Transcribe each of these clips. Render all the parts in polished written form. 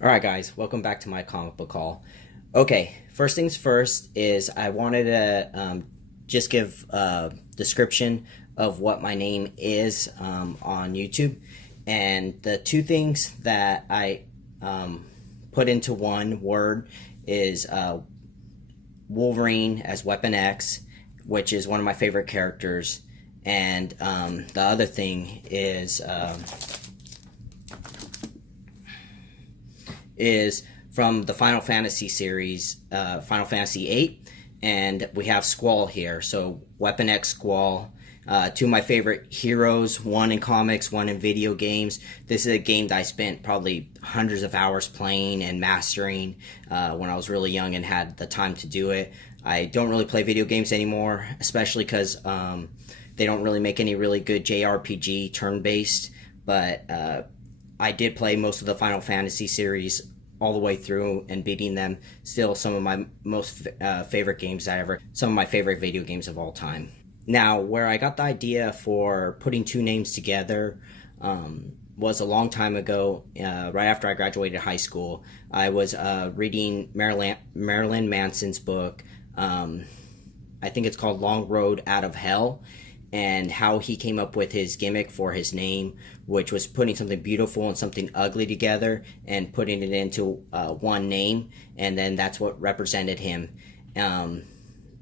Alright guys, welcome back to my comic book haul. Okay, first things first is I wanted to just give a description of what my name is on YouTube. And the two things that I put into one word is Wolverine as Weapon X, which is one of my favorite characters. And the other thing is from the Final Fantasy series, Final Fantasy VIII, and we have Squall here. So Weapon X Squall, two of my favorite heroes, one in comics, one in video games. This is a game that I spent probably hundreds of hours playing and mastering when I was really young and had the time to do it. I don't really play video games anymore, especially because they don't really make any really good JRPG turn-based, but I did play most of the Final Fantasy series all the way through and beating them. Still some of my most favorite games some of my favorite video games of all time. Now, where I got the idea for putting two names together was a long time ago, right after I graduated high school. I was reading Marilyn Manson's book, I think it's called Long Road Out of Hell, and how he came up with his gimmick for his name, which was putting something beautiful and something ugly together and putting it into one name, and then that's what represented him.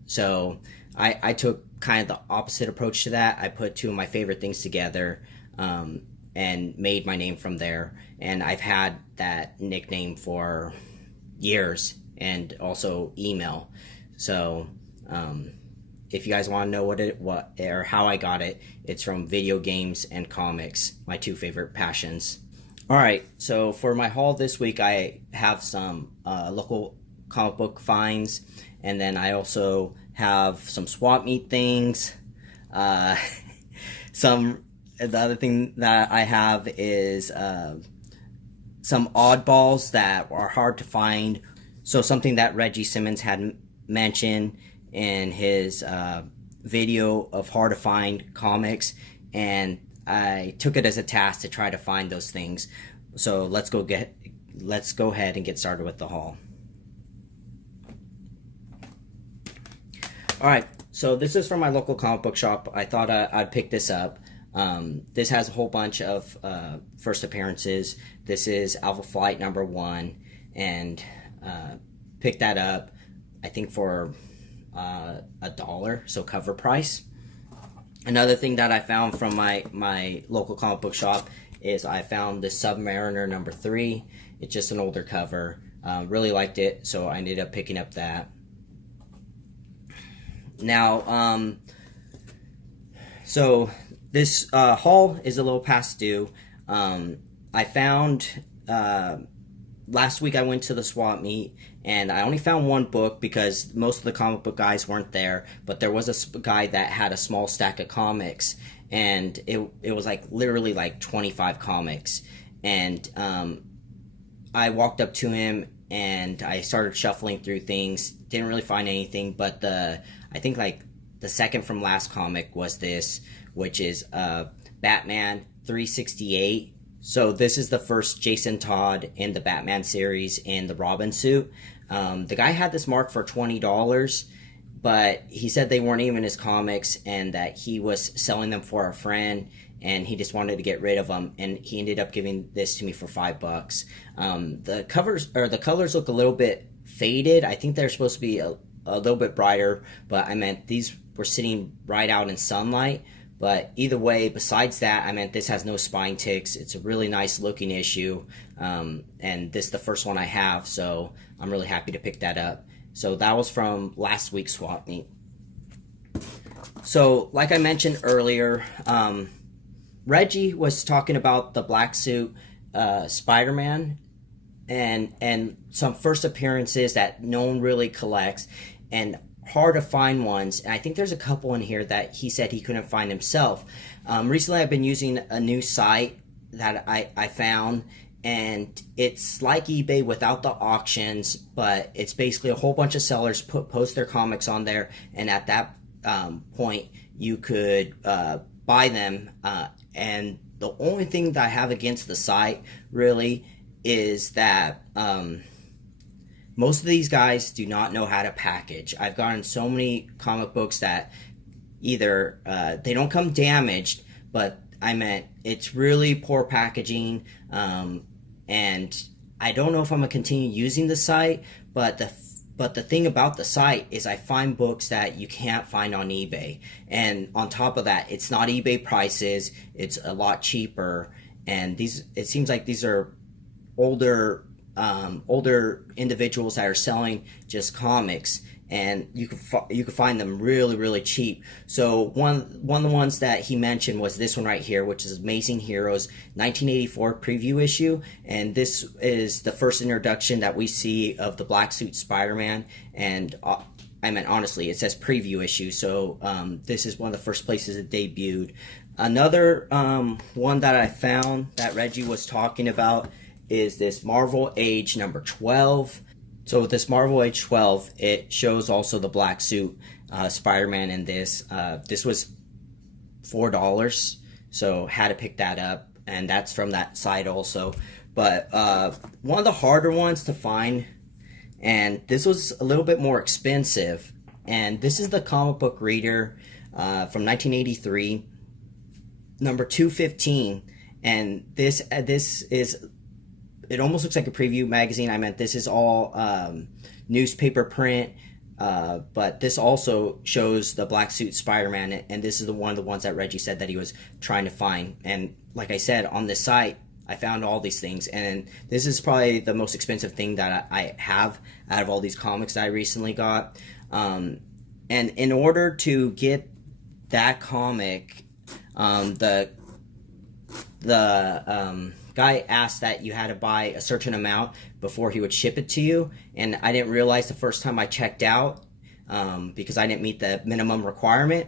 So I took kind of the opposite approach to that. I put two of my favorite things together and made my name from there, and I've had that nickname for years, and also email. So if you guys want to know what or how I got it, it's from video games and comics, my two favorite passions. Alright, so for my haul this week, I have some local comic book finds, and then I also have some swap meet things. The other thing that I have is some oddballs that are hard to find. So something that Regie Simmons had mentioned in his video of hard to find comics, and I took it as a task to try to find those things. So let's go ahead and get started with the haul. Alright, so this is from my local comic book shop. I thought I'd pick this up. This has a whole bunch of first appearances. This is Alpha Flight #1, and picked that up, I think, for $1, so cover price. Another thing that I found from my local comic book shop is I found the Submariner #3. It's just an older cover. Really liked it, so I ended up picking up that. Now, so this haul is a little past due. I found last week I went to the swap meet, and I only found one book because most of the comic book guys weren't there, but there was a guy that had a small stack of comics, and it was like literally like 25 comics. And I walked up to him and I started shuffling through things. Didn't really find anything, but I think like the second from last comic was this, which is Batman 368. So this is the first Jason Todd in the Batman series in the Robin suit. The guy had this marked for $20, but he said they weren't even his comics and that he was selling them for a friend, and he just wanted to get rid of them, and he ended up giving this to me for $5. The colors look a little bit faded. I think they're supposed to be a little bit brighter, but I meant these were sitting right out in sunlight. But either way, besides that, I meant this has no spine ticks. It's a really nice looking issue, and this is the first one I have, so I'm really happy to pick that up. So that was from last week's swap meet. So like I mentioned earlier, Regie was talking about the black suit Spider-Man and some first appearances that no one really collects and hard to find ones, and I think there's a couple in here that he said he couldn't find himself. Recently I've been using a new site that I found, and it's like eBay without the auctions, but it's basically a whole bunch of sellers post their comics on there, and at that point you could buy them, and the only thing that I have against the site really is that most of these guys do not know how to package. I've gotten so many comic books that either they don't come damaged, but I meant it's really poor packaging, and I don't know if I'm gonna continue using the site. But the thing about the site is I find books that you can't find on eBay, and on top of that, it's not eBay prices. It's a lot cheaper, and it seems like these are older individuals that are selling just comics, and you can find them really cheap. So one of the ones that he mentioned was this one right here, which is Amazing Heroes 1984 preview issue, and this is the first introduction that we see of the black suit Spider-Man. And I mean, honestly, it says preview issue, so this is one of the first places it debuted. Another one that I found that Reggie was talking about is this Marvel Age number 12. So with this Marvel Age 12, it shows also the black suit Spider-Man in this. This was $4, so had to pick that up, and that's from that site also. But one of the harder ones to find, and this was a little bit more expensive, and this is the Comic Book Reader from 1983, number 215, and this is, it almost looks like a preview magazine. I meant this is all newspaper print, but this also shows the black suit Spider-Man, and this is one of the ones that Reggie said that he was trying to find. And like I said, on this site, I found all these things, and this is probably the most expensive thing that I have out of all these comics that I recently got. And in order to get that comic, the guy asked that you had to buy a certain amount before he would ship it to you, and I didn't realize the first time I checked out because I didn't meet the minimum requirement,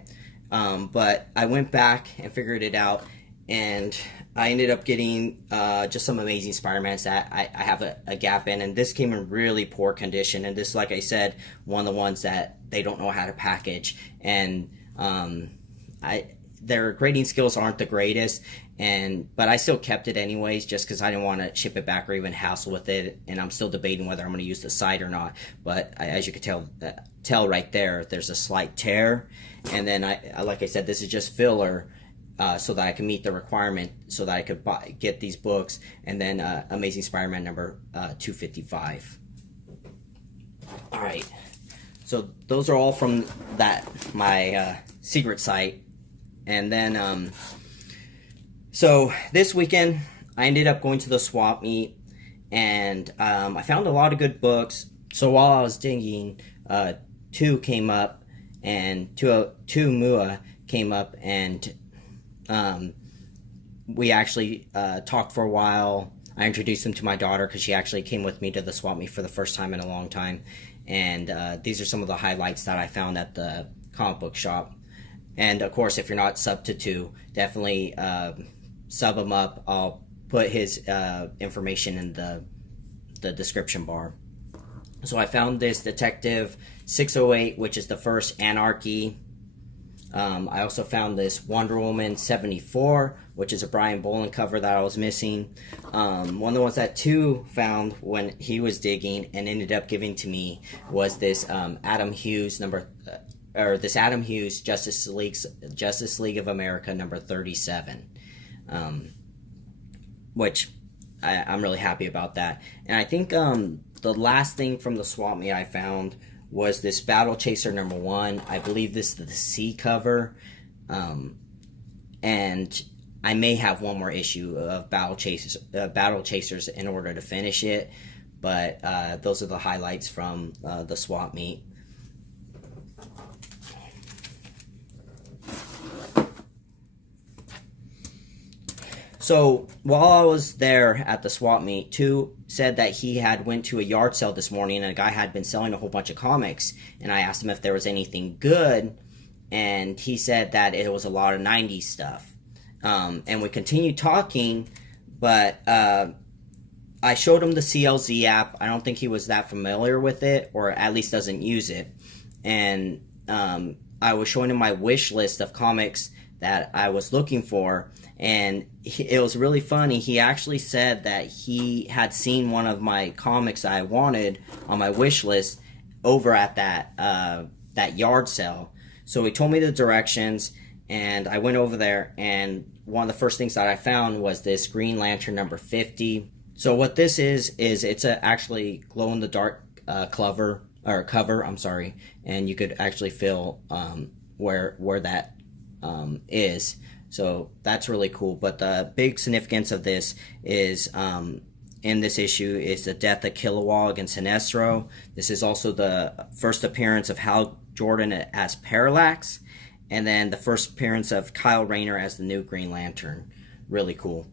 but I went back and figured it out, and I ended up getting just some Amazing Spider-Mans that I have a gap in, and this came in really poor condition, and this, like I said, one of the ones that they don't know how to package, and their grading skills aren't the greatest, but I still kept it anyways just because I didn't want to ship it back or even hassle with it, and I'm still debating whether I'm going to use the site or not. But as you can tell right there, there's a slight tear, and then like I said, this is just filler so that I can meet the requirement so that I could get these books, and then Amazing Spider-Man number 255. All right, so those are all from my secret site. And then, so this weekend, I ended up going to the swap meet, and I found a lot of good books. So while I was digging, Tou came up, and Tou Moua came up, and we actually talked for a while. I introduced him to my daughter because she actually came with me to the swap meet for the first time in a long time. And these are some of the highlights that I found at the comic book shop. And of course, if you're not sub to Tou, definitely sub him up. I'll put his information in the description bar. So I found this Detective 608, which is the first Anarchy. I also found this Wonder Woman 74, which is a Brian Boland cover that I was missing. One of the ones that Tou found when he was digging and ended up giving to me was this Adam Hughes Justice League of America number 37, which I'm really happy about that. And I think the last thing from the swap meet I found was this Battle Chaser number 1. I believe this is the C cover, and I may have one more issue of Battle Chasers in order to finish it, but those are the highlights from the swap meet. So while I was there at the swap meet, Tou said that he had went to a yard sale this morning, and a guy had been selling a whole bunch of comics, and I asked him if there was anything good, and he said that it was a lot of 90s stuff. And we continued talking, but I showed him the CLZ app. I don't think he was that familiar with it, or at least doesn't use it. And I was showing him my wish list of comics that I was looking for. And it was really funny. He actually said that he had seen one of my comics I wanted on my wish list over at that yard sale. So he told me the directions, and I went over there, and one of the first things that I found was this Green Lantern number 50. So what this is it's a actually glow in the dark cover, and you could actually feel where that is. So that's really cool. But the big significance of this is in this issue is the death of Kilowog and Sinestro. This is also the first appearance of Hal Jordan as Parallax, and then the first appearance of Kyle Rayner as the new Green Lantern. Really cool.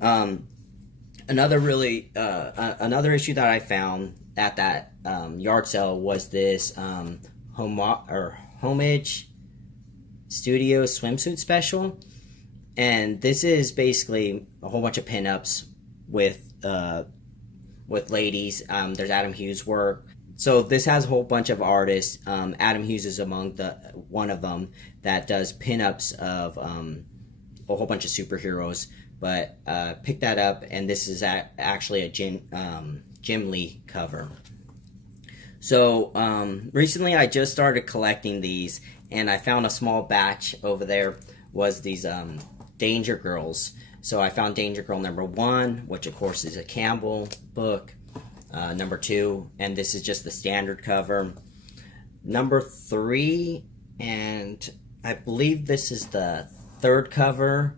Another issue that I found at that yard sale was this Homage Studio swimsuit special, and this is basically a whole bunch of pinups with ladies. There's Adam Hughes' work. So this has a whole bunch of artists. Adam Hughes is among one of them that does pinups of a whole bunch of superheroes. But pick that up, and this is actually a Jim Lee cover. So recently I just started collecting these, and I found a small batch over there was these Danger Girls. So I found Danger Girl number 1, which of course is a Campbell book. Number 2, and this is just the standard cover. Number 3, and I believe this is the 3rd cover,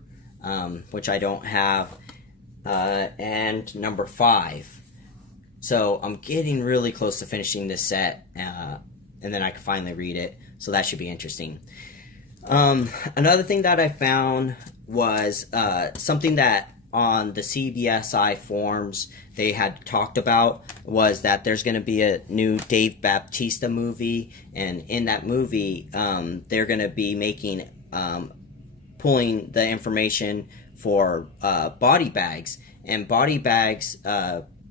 which I don't have, and number 5. So I'm getting really close to finishing this set, and then I can finally read it, so that should be interesting. Another thing that I found was something that on the CBSI forums they had talked about, was that there's going to be a new Dave Bautista movie, and in that movie they're going to be making pulling the information for body bags. And body bags,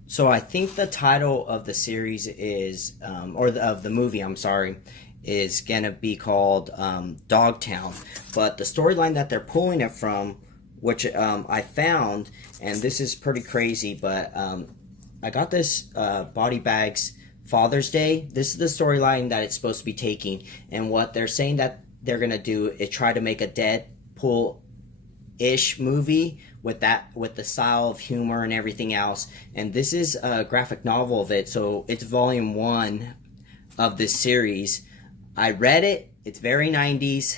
so I think the title of the series is of the movie, I'm sorry, is going to be called Dogtown. But the storyline that they're pulling it from, which I found, and this is pretty crazy, but I got this Body Bags Father's Day. This is the storyline that it's supposed to be taking, and what they're saying that they're going to do is try to make a Deadpool-ish movie with the style of humor and everything else. And this is a graphic novel of it, so it's volume 1 of this series. I read it. It's very 90s.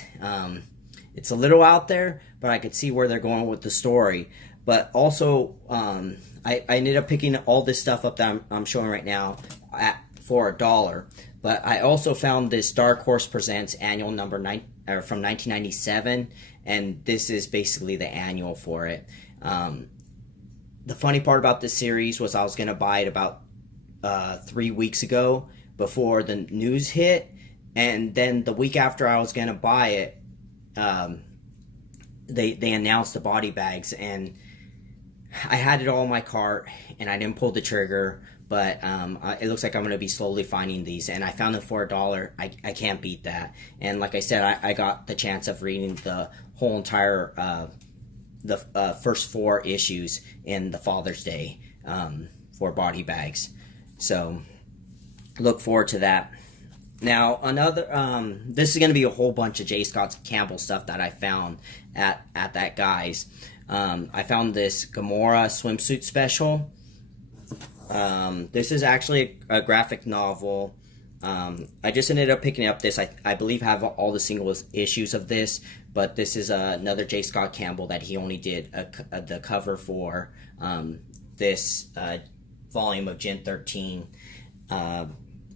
It's a little out there, but I could see where they're going with the story. But also, I ended up picking all this stuff up that I'm showing right now for $1. But I also found this Dark Horse Presents annual number 9 from 1997, and this is basically the annual for it. The funny part about this series was I was going to buy it about 3 weeks ago before the news hit, and then the week after I was going to buy it, they announced the body bags, and I had it all in my cart, and I didn't pull the trigger. But it looks like I'm going to be slowly finding these, and I found them for $1. I can't beat that. And like I said, I got the chance of reading the whole entire the first 4 issues in the Father's Day for body bags. So look forward to that. Now, another, this is going to be a whole bunch of J. Scott Campbell stuff that I found at that guy's. I found this Gamora swimsuit special. This is actually a graphic novel. I just ended up picking up this. I believe I have all the single issues of this, but this is another J. Scott Campbell that he only did the cover for this volume of Gen 13.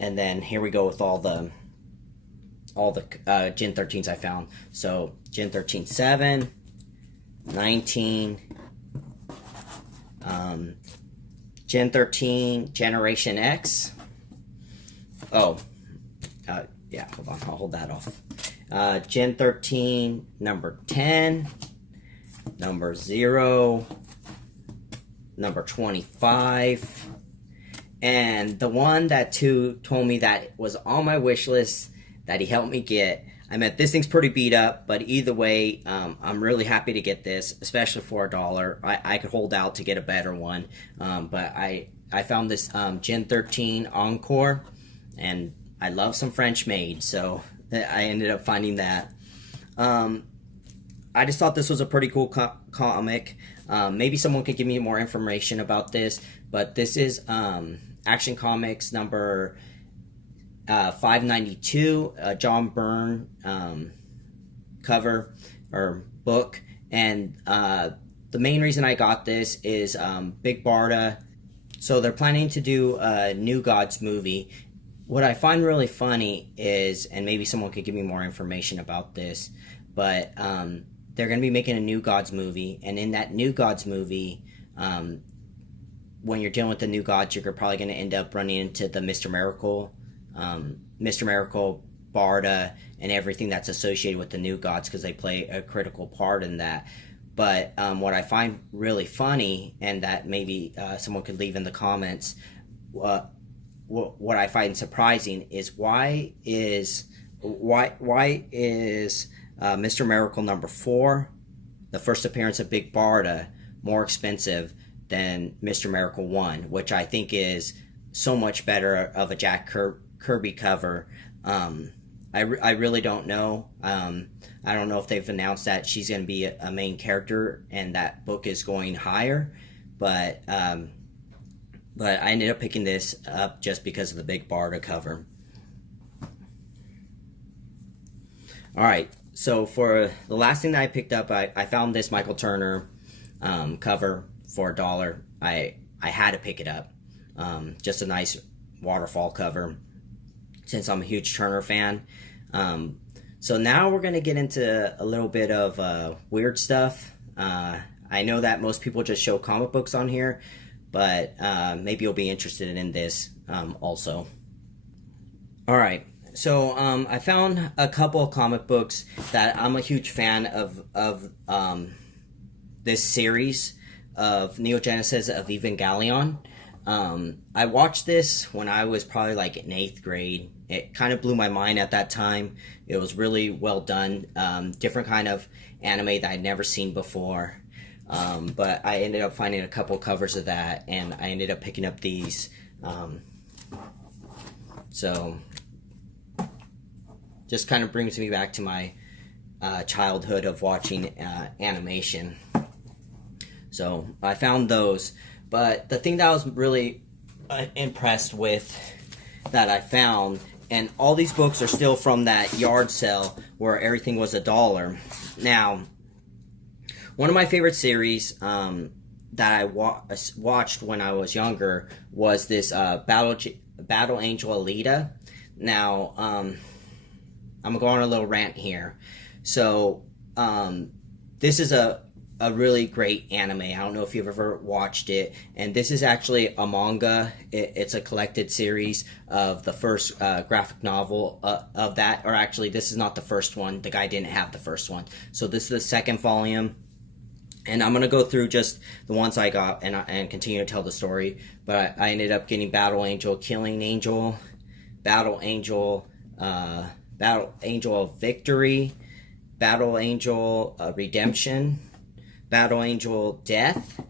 And then here we go with all the Gen 13s I found. So Gen 13 7, 19, Gen 13 Generation X. Yeah, hold on, I'll hold that off. Gen 13 number 10, number 0, number 25. And the one that Tou told me that was on my wish list that he helped me get, I mean, this thing's pretty beat up, but either way, I'm really happy to get this, especially for $1. I could hold out to get a better one, but I found this Gen 13 Encore, and I love some French made, so I ended up finding that. I just thought this was a pretty cool comic. Maybe someone could give me more information about this, but this is Action Comics number 592, John Byrne cover or book, and the main reason I got this is Big Barda. So they're planning to do a New Gods movie. What I find really funny is, and maybe someone could give me more information about this, but they're going to be making a New Gods movie, and in that New Gods movie, when you're dealing with the New Gods, you're probably going to end up running into the Mr. Miracle, Barda, and everything that's associated with the New Gods, because they play a critical part in that. But what I find really funny, and that maybe someone could leave in the comments, what I find surprising is why is Mr. Miracle number 4, the first appearance of Big Barda, more expensive than Mr. Miracle 1, which I think is so much better of a Jack Kirby cover. I really don't know. I don't know if they've announced that she's going to be a main character and that book is going higher, but I ended up picking this up just because of the Big Barda cover. Alright, so for the last thing that I picked up, I found this Michael Turner cover for $1. I had to pick it up. Just a nice waterfall cover, since I'm a huge Turner fan. So now we're going to get into a little bit of weird stuff. I know that most people just show comic books on here, but maybe you'll be interested in this also. Alright, so I found a couple of comic books that I'm a huge fan of this series of Neo Genesis of Evangelion. I watched this when I was probably like in 8th grade. It kind of blew my mind at that time. It was really well done. Different kind of anime that I'd never seen before. But I ended up finding a couple covers of that, and I ended up picking up these. So just kind of brings me back to my childhood of watching animation. So I found those. But the thing that I was really impressed with that I found, and all these books are still from that yard sale where everything was $1. Now, one of my favorite series that I watched when I was younger was this Battle Angel Alita. Now, I'm going to go on a little rant here. So, this is a really great anime. I don't know if you've ever watched it, and this is actually a manga. It's a collected series of the first graphic novel of that, or actually this is not the first one. The guy didn't have the first one, so this is the second volume, and I'm going to go through just the ones I got and continue to tell the story. But I ended up getting Battle Angel Killing Angel, Battle Angel of Victory, Battle Angel Redemption, Battle Angel Death,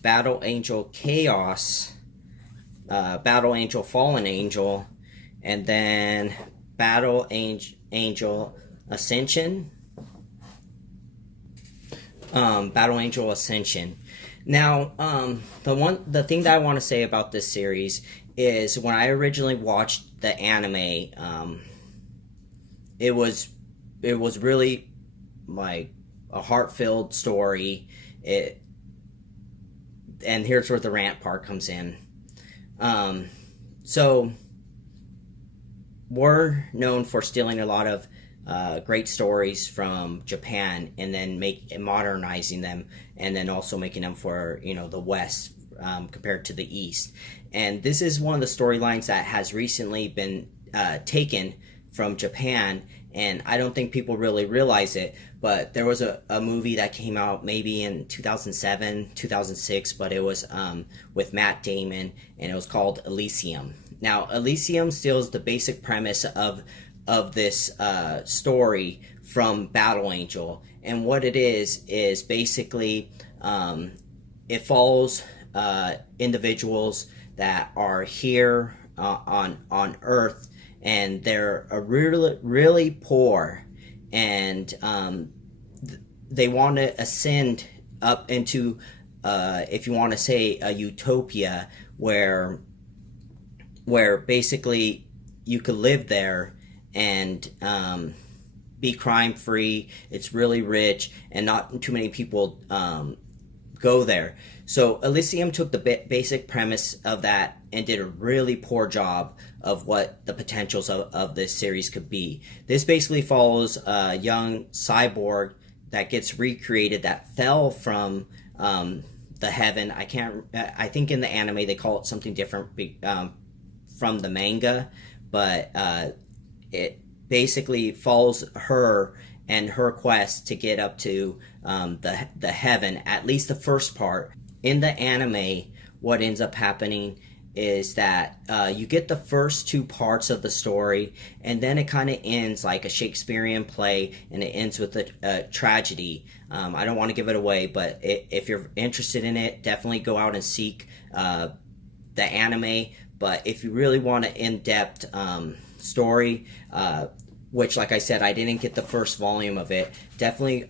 Battle Angel Chaos, Battle Angel Fallen Angel, and then Battle Angel Ascension. Battle Angel Ascension. Now, the thing that I want to say about this series is when I originally watched the anime, it was really like a heart-filled story. And here's where the rant part comes in. So we're known for stealing a lot of great stories from Japan and then modernizing them, and then also making them for the West compared to the East. And this is one of the storylines that has recently been taken from Japan, and I don't think people really realize it, but there was a movie that came out maybe in 2007, 2006, but it was with Matt Damon, and it was called Elysium. Now, Elysium steals the basic premise of of this story from Battle Angel. And what it is basically it follows individuals that are here on Earth, and they're really poor, and they want to ascend up into, if you want to say, a utopia where basically you could live there and be crime free. It's really rich, and not too many people go there. So Elysium took the basic premise of that and did a really poor job of what the potentials of this series could be. This basically follows a young cyborg that gets recreated, that fell from the heaven. I think in the anime they call it something different from the manga, but it basically follows her and her quest to get up to the heaven, at least the first part. In the anime, what ends up happening is that you get the first two parts of the story, and then it kind of ends like a Shakespearean play, and it ends with a tragedy. I don't want to give it away, but if you're interested in it, definitely go out and seek the anime. But if you really want an in-depth story, which, like I said, I didn't get the first volume of it, definitely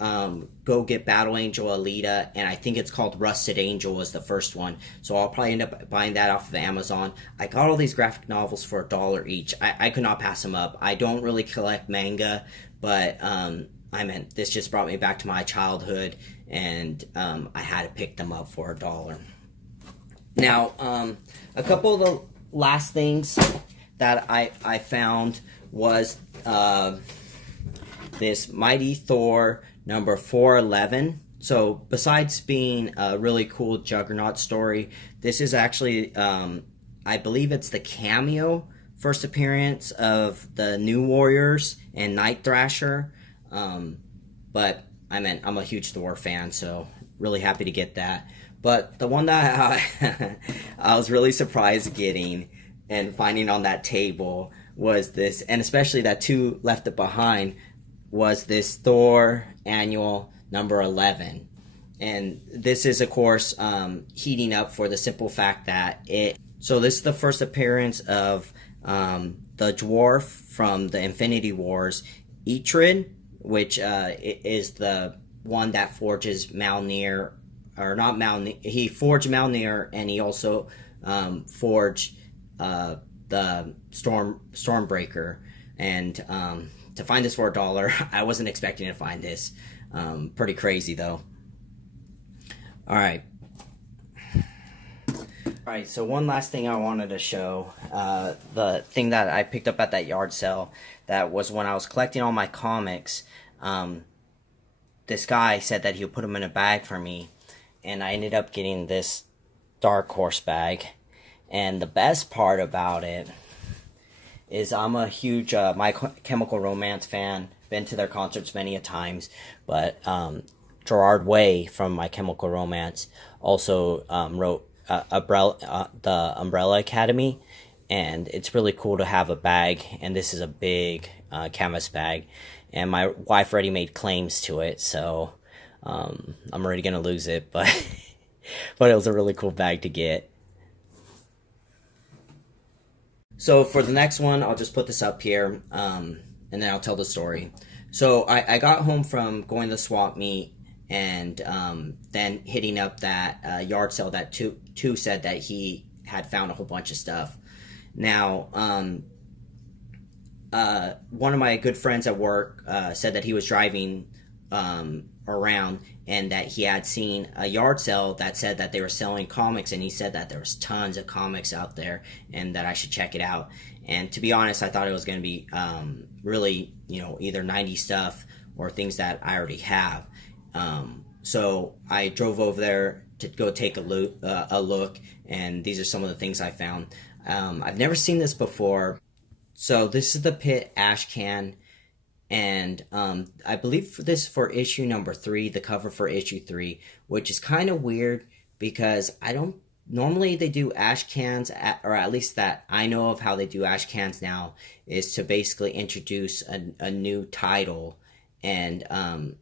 go get Battle Angel Alita, and I think it's called Rusted Angel was the first one, so I'll probably end up buying that off of Amazon. I got all these graphic novels for $1 each. I could not pass them up. I don't really collect manga, but this just brought me back to my childhood, and I had to pick them up for $1. Now, a couple of the last things that I found was this Mighty Thor number 411. So besides being a really cool Juggernaut story, this is actually, I believe it's the cameo first appearance of the New Warriors and Night Thrasher. But I'm a huge Thor fan, so really happy to get that. But the one that I was really surprised getting and finding on that table was this, and especially that Tou left it behind, was this Thor annual number 11. And this is, of course, heating up for the simple fact that so this is the first appearance of the dwarf from the Infinity Wars, Eitrid, which is the one that forges Mjolnir, or not Mjolnir, he forged Mjolnir, and he also forged the Stormbreaker. And to find this for $1, I wasn't expecting to find this. Pretty crazy though. Alright, so one last thing I wanted to show, the thing that I picked up at that yard sale, that was when I was collecting all my comics. This guy said that he would put them in a bag for me, and I ended up getting this Dark Horse bag. And the best part about it is I'm a huge My Chemical Romance fan, been to their concerts many a times, but Gerard Way from My Chemical Romance also wrote the Umbrella Academy, and it's really cool to have a bag, and this is a big canvas bag, and my wife already made claims to it, so I'm already gonna lose it, but but it was a really cool bag to get. So for the next one, I'll just put this up here, and then I'll tell the story. So I got home from going to the swap meet, and then hitting up that yard sale that Tou said that he had found a whole bunch of stuff. Now, one of my good friends at work said that he was driving around, and that he had seen a yard sale that said that they were selling comics, and he said that there was tons of comics out there and that I should check it out. And to be honest, I thought it was going to be really, either 90s stuff or things that I already have. So I drove over there to go take a look, and these are some of the things I found. I've never seen this before. So this is the Pit Ash Can, and I believe for issue number 3, the cover for issue 3, which is kind of weird because I don't normally they do ash cans, or at least that I know of how they do ash cans now, is to basically introduce a new title and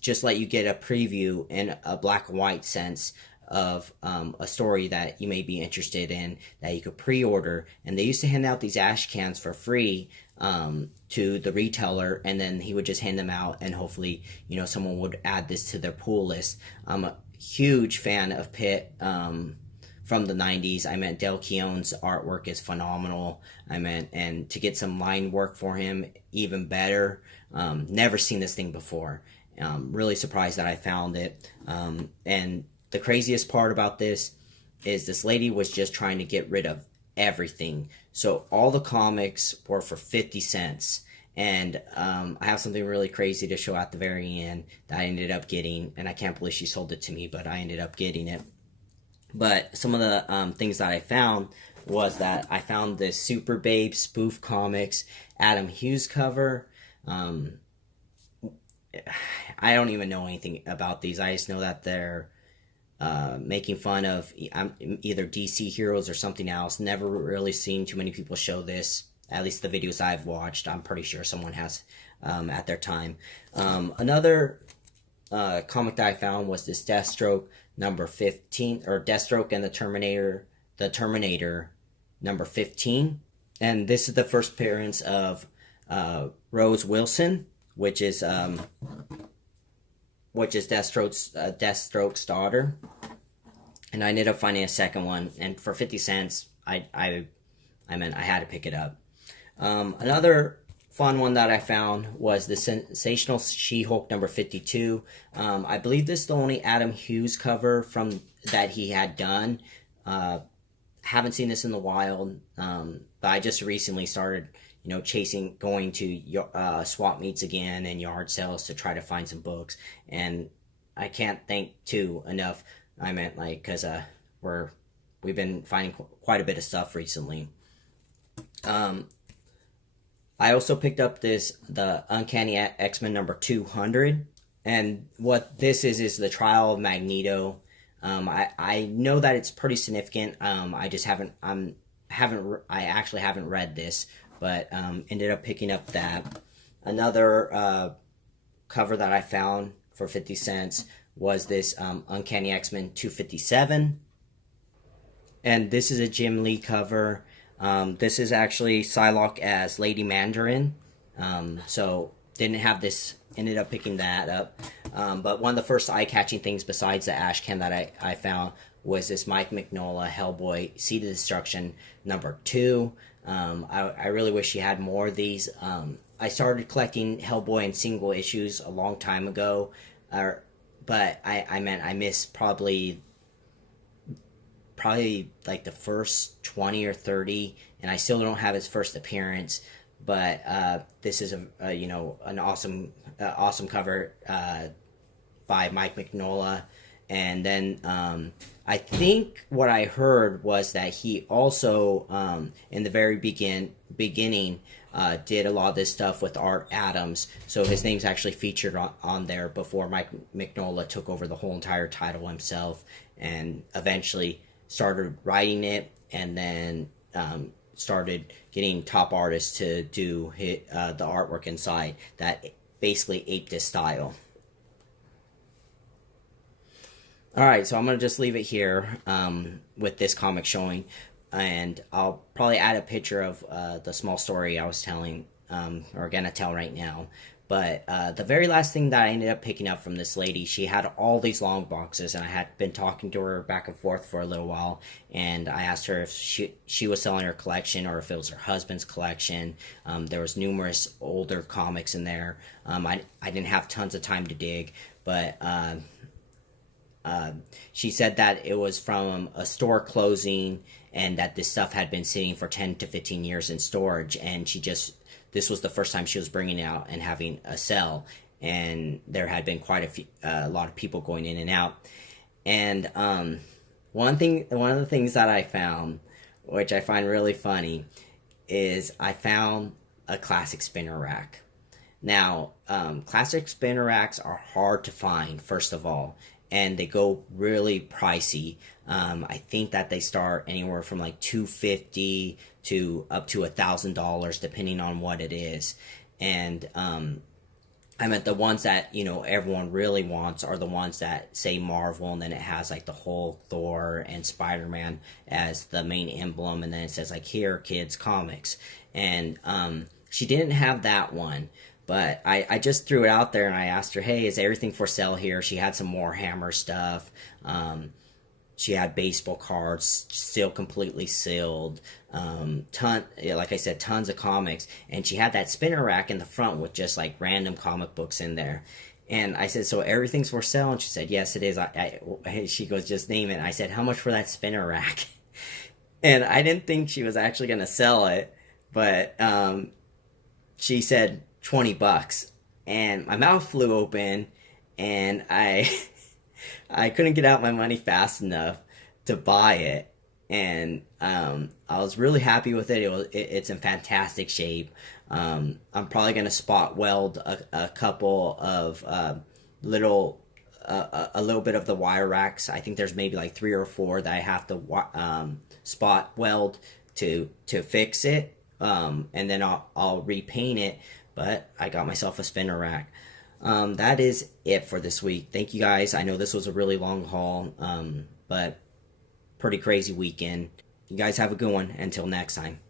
just let you get a preview in a black and white sense of a story that you may be interested in that you could pre-order. And they used to hand out these ash cans for free to the retailer, and then he would just hand them out, and hopefully, you know, someone would add this to their pool list. I'm a huge fan of Pitt from the 90s. I meant Del Keown's artwork is phenomenal. And to get some line work for him, even better. Never seen this thing before. Really surprised that I found it. And the craziest part about this is this lady was just trying to get rid of everything. So all the comics were for 50 cents. And I have something really crazy to show at the very end that I ended up getting. And I can't believe she sold it to me, but I ended up getting it. But some of the things that I found was that I found this Super Babe spoof comics Adam Hughes cover. I don't even know anything about these. I just know that they're making fun of either DC heroes or something else. Never really seen too many people show this. At least the videos I've watched. I'm pretty sure someone has at their time. Another comic that I found was this Deathstroke number 15, or Deathstroke and the Terminator number 15. And this is the first appearance of Rose Wilson, which is Deathstroke's daughter. And I ended up finding a second one, and for 50 cents, I had to pick it up. Another fun one that I found was the Sensational She-Hulk number 52. I believe this is the only Adam Hughes cover from that he had done. Haven't seen this in the wild, but I just recently started, going to swap meets again and yard sales to try to find some books, and I can't thank Tou enough. Because we've been finding quite a bit of stuff recently. I also picked up the Uncanny X-Men number 200, and what this is the trial of Magneto. I know that it's pretty significant. I actually haven't read this, but ended up picking up that. Another cover that I found for 50 cents was this Uncanny X-Men 257, and this is a Jim Lee cover. This is actually Psylocke as Lady Mandarin, so didn't have this, ended up picking that up. But one of the first eye-catching things besides the ash can that I found was this Mike Mignola Hellboy Seed of Destruction number 2. I really wish he had more of these. I started collecting Hellboy in single issues a long time ago, but I missed probably like the first 20 or 30, and I still don't have his first appearance. But this is an awesome cover by Mike Mignola. And then I think what I heard was that he also in the very beginning did a lot of this stuff with Art Adams, so his name's actually featured on there before Mike Mignola took over the whole entire title himself, and eventually started writing it, and then started getting top artists to do the artwork inside that basically aped his style. Alright, so I'm going to just leave it here with this comic showing, and I'll probably add a picture of the small story I was telling, or going to tell right now. But the very last thing that I ended up picking up from this lady, she had all these long boxes, and I had been talking to her back and forth for a little while, and I asked her if she was selling her collection or if it was her husband's collection. There was numerous older comics in there. I didn't have tons of time to dig, but she said that it was from a store closing, and that this stuff had been sitting for 10 to 15 years in storage, and this was the first time she was bringing it out and having a sale, and there had been quite a lot of people going in and out. And one of the things that I found, which I find really funny, is I found a classic spinner rack. Now, classic spinner racks are hard to find, first of all, and they go really pricey. I think that they start anywhere from like $250 to up to $1,000 depending on what it is. And I meant the ones that, you know, everyone really wants are the ones that say Marvel, and then it has like the Hulk, Thor, and Spider-Man as the main emblem, and then it says like, here, kids, comics. And she didn't have that one, but I just threw it out there and I asked her, hey, is everything for sale here? She had some Warhammer stuff. She had baseball cards, still completely sealed. Like I said, tons of comics. And she had that spinner rack in the front with just like random comic books in there. And I said, so everything's for sale? And she said, yes, it is. She goes, just name it. I said, how much for that spinner rack? And I didn't think she was actually going to sell it, but she said $20. And my mouth flew open, and I couldn't get out my money fast enough to buy it, and I was really happy with it. It's in fantastic shape. I'm probably gonna spot weld a couple of little a little bit of the wire racks. I think there's maybe like 3 or 4 that I have to spot weld to fix it, and then I'll repaint it. But I got myself a spinner rack. That is it for this week. Thank you guys. I know this was a really long haul, but pretty crazy weekend. You guys have a good one. Until next time.